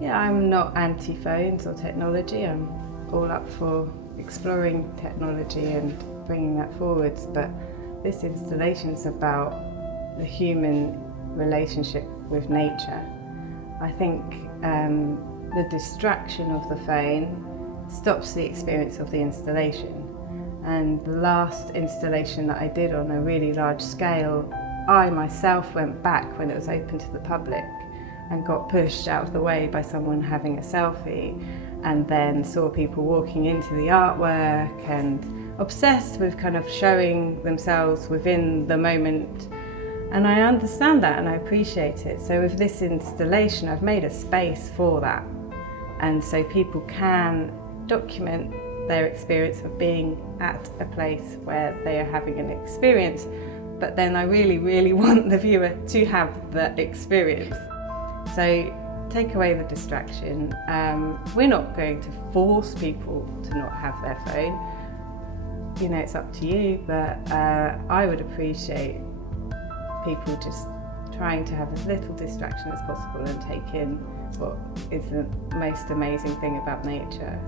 Yeah, I'm not anti-phones or technology. I'm all up for exploring technology and bringing that forwards, but this installation is about the human relationship with nature. I think the distraction of the phone stops the experience of the installation. And the last installation that I did on a really large scale, I myself went back when it was open to the public and got pushed out of the way by someone having a selfie, and then saw people walking into the artwork and obsessed with kind of showing themselves within the moment. And I understand that and I appreciate it. So with this installation, I've made a space for that. And so people can document their experience of being at a place where they are having an experience, but then I really, really want the viewer to have the experience. So take away the distraction. We're not going to force people to not have their phone. You know, it's up to you, but I would appreciate people just trying to have as little distraction as possible and take in what is the most amazing thing about nature.